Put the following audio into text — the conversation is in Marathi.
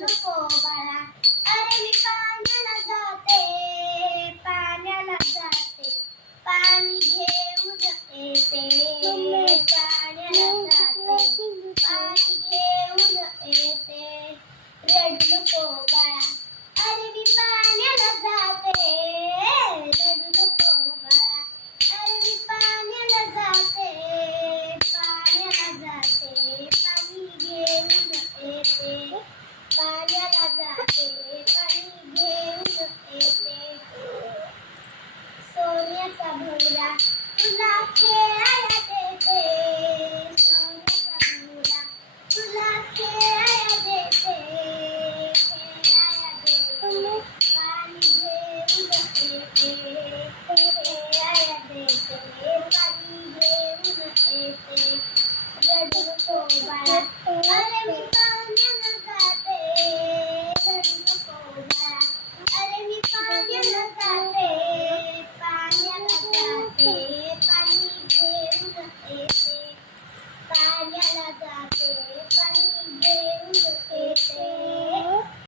नको बाळा, अरे मी पाण्याला जाते, पाण्याला जाते, पाणी घेऊन येते, पाण्याला जाते, पाणी घेऊन येते. रडू नको बाळा, अरे मी पाण्याला जाते, रडू नको बाळा, अरे मी पाण्याला जाते, पाण्याला जाते, पाणी घेऊन येते, पाण्याला जाते, पाणी घेऊन येते. सोन्याचा भोवरा तुला